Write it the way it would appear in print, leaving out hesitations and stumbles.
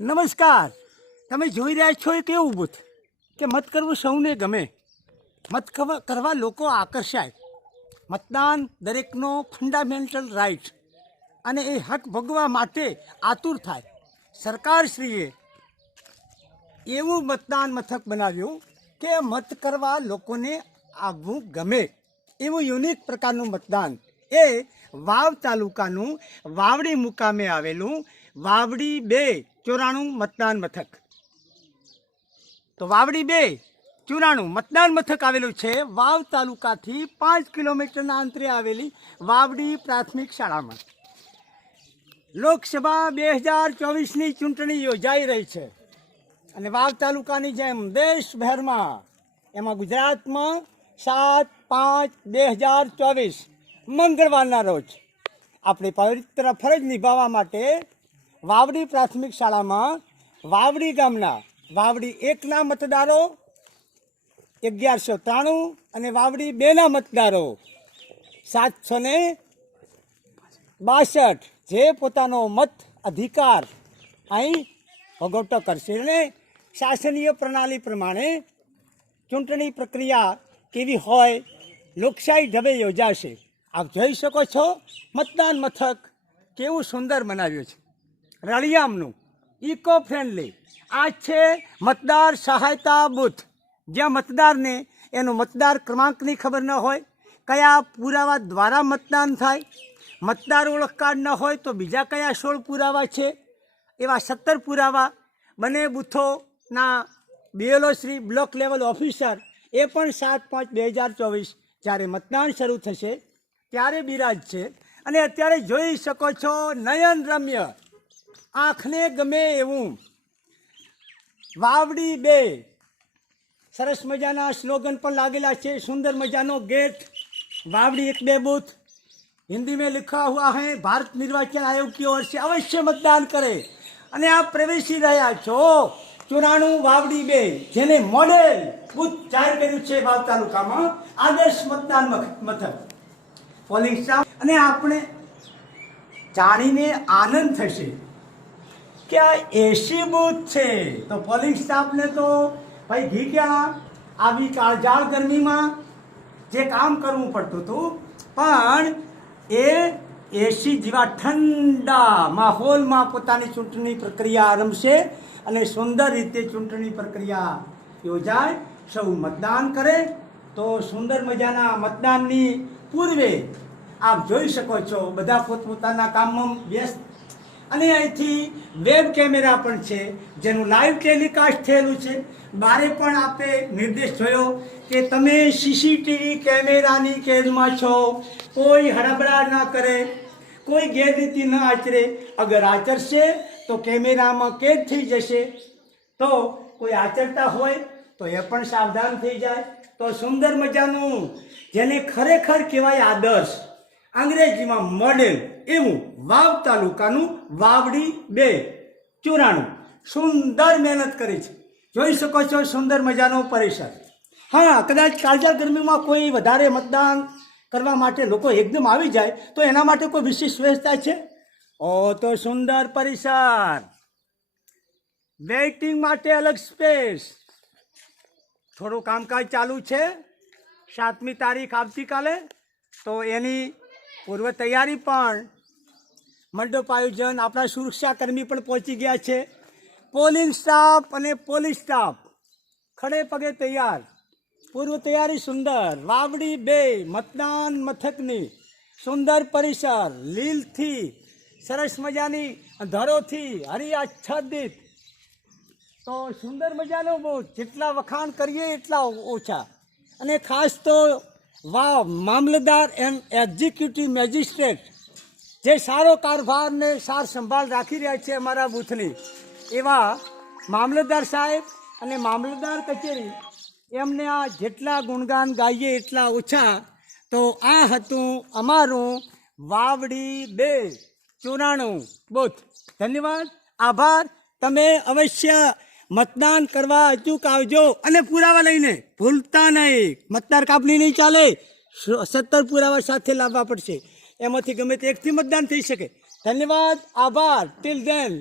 નમસ્કાર. તમે જોઈ રહ્યા છો એ કેવું બૂથ કે મત કરવું સૌને ગમે, કરવા લોકો આકર્ષાય. મતદાન દરેકનો ફંડામેન્ટલ રાઇટ અને એ હક ભોગવવા માટે આતુર થાય. સરકારશ્રીએ એવું મતદાન મથક બનાવ્યું કે મત કરવા લોકોને આવવું ગમે એવું યુનિક પ્રકારનું મતદાન. એ વાવ તાલુકાનું વાવડી મુકામે આવેલું વાવડી 294 મતદાન મથક. તો વાવડી 294 મતદાન મથક આવેલું છે વાવ તાલુકાથી 5 કિલોમીટરના અંતરે આવેલી વાવડી પ્રાથમિક શાળામાં. લોકસભા 2024ની ચૂંટણી યોજાઈ રહી છે અને વાવ તાલુકાની જેમ દેશભરમાં એમાં ગુજરાતમાં 7/5/2024 મંગળવારના રોજ આપણે પવિત્ર ફરજ નિભાવવા માટે વાવડી પ્રાથમિક શાળામાં વાવડી ગામના વાવડી 1ના મતદારો 1193 અને વાવડી 2ના મતદારો 762 જે પોતાનો મત અધિકાર અહીં ભોગવટો કરશે અને શાસનીય પ્રણાલી પ્રમાણે ચૂંટણી પ્રક્રિયા કેવી હોય લોકશાહી ઢબે યોજાશે. આપ જોઈ શકો છો મતદાન મથક કેવું સુંદર બનાવ્યું છે, રળિયામનું, ઇકો ફ્રેન્ડલી. આ છે મતદાર સહાયતા બૂથ, જ્યાં મતદારને એનો મતદાર ક્રમાંકની ખબર ન હોય, કયા પુરાવા દ્વારા મતદાન થાય, મતદાર ઓળખ કાર્ડ ન હોય તો બીજા કયા 16 પુરાવા છે, એવા 17 પુરાવા બંને બૂથોના BLO Shri block level officer એ પણ 7/5/2024 જ્યારે મતદાન શરૂ થશે ત્યારે બિરાજ છે. અને અત્યારે જોઈ શકો છો નયન રમ્ય, આંખને ગમે એવું વાવડી 2 સરસ મજાના સ્લોગન પણ લાગેલા છે. સુંદર મજાનો ગેટ, वावड़ी 1-2 बूथ, हिंदी में लिखा हुआ है भारत निर्वाचन आयोग की ओर से अवश्य मतदान करें. અને આપ પ્રવેશી રહ્યા છો 94 વાવડી 2 જેને મોડેલ બૂથ જાહેર કર્યું છે વાવ તાલુકામાં આદર્શ મતદાન મથક. પોલિંગ સ્ટાફ અને આપણે જાણીને આનંદ થશે કે આ એસી બૂથ છે. તો પોલિંગ સ્ટાફને તો ભાઈ ઘી ક્યાં, આવી કાળઝાળ ગરમીમાં જે કામ કરવું પડતું હતું, પણ એ એસી જેવા ઠંડા માહોલમાં પોતાની ચૂંટણી પ્રક્રિયા આરંભશે અને સુંદર રીતે ચૂંટણી પ્રક્રિયા યોજાય. સૌ મતદાન કરે તો સુંદર મજાના મતદાનની પૂર્વે આપ જોઈ શકો છો બધા પોતપોતાના કામમાં વ્યસ્ત. અને અહીંથી વેબ કેમેરા પણ છે જેનું લાઈવ ટેલિકાસ્ટ થયેલું છે. બારે પણ આપે નિર્દેશ જોયો કે તમે સીસીટીવી કેમેરાની કેદમાં છો, કોઈ હડબડાટ ના કરે, કોઈ ગેરરીતિ ન આચરે. અગર આચરશે તો કેમેરામાં કેદ થઈ જશે. તો કોઈ આચરતા હોય તો એ પણ સાવધાન થઈ જાય. તો સુંદર મજાનું જેને ખરેખર કહેવાય આદર્શ, અંગ્રેજીમાં મોડેલ એવું વાવ તાલુકાનું વાવડી 294 સુંદર મહેનત કરી છે. જોઈ શકો છો સુંદર મજાનો પરિસર. હા, કદાચ કાળઝાળ ગરમીમાં કોઈ વધારે મતદાન કરવા માટે લોકો એકદમ આવી જાય તો એના માટે કોઈ વિશેષ વ્યવસ્થા છે? ઓ તો સુંદર પરિસર, વેઇટિંગ માટે અલગ સ્પેસ. થોડું કામકાજ ચાલુ છે. 7મી તારીખ આવતીકાલે, તો એની પૂર્વ તૈયારી પણ મંડપ આયોજન આપણા સુરક્ષાકર્મી પણ પહોંચી ગયા છે. પોલિંગ સ્ટાફ અને પોલીસ સ્ટાફ ખડે પગે તૈયાર. પૂર્વ તૈયારી સુંદર. વાવડી 2 મતદાન મથકની સુંદર પરિસર, લીલથી સરસ મજાની ધરોથી હરિયાચ્છાદિત. તો સુંદર મજાનો બૂથ, જેટલા વખાણ કરીએ એટલા ઓછા. અને ખાસ તો વાવ મામલતદાર એન્ડ એક્ઝિક્યુટિવ મેજિસ્ટ્રેટ જે સારો કારભાર ને સાર સંભાળ રાખી રહ્યા છે અમારા બૂથની, એવા મામલતદાર સાહેબ અને મામલતદાર કચેરી, એમને આ જેટલા ગુણગાન ગાઈએ એટલા ઓછા. તો આ હતું અમારું વાવડી 294 બૂથ. ધન્યવાદ, આભાર. તમે અવશ્ય મતદાન કરવા અચૂક આવજો અને પુરાવા લઈને ભૂલતા નહીં. મતદાર કાપલી નહીં ચાલે, 17 પુરાવા સાથે લાવવા પડશે. એમાંથી ગમે તે એકથી મતદાન થઈ શકે. ધન્યવાદ, આભાર. Till then.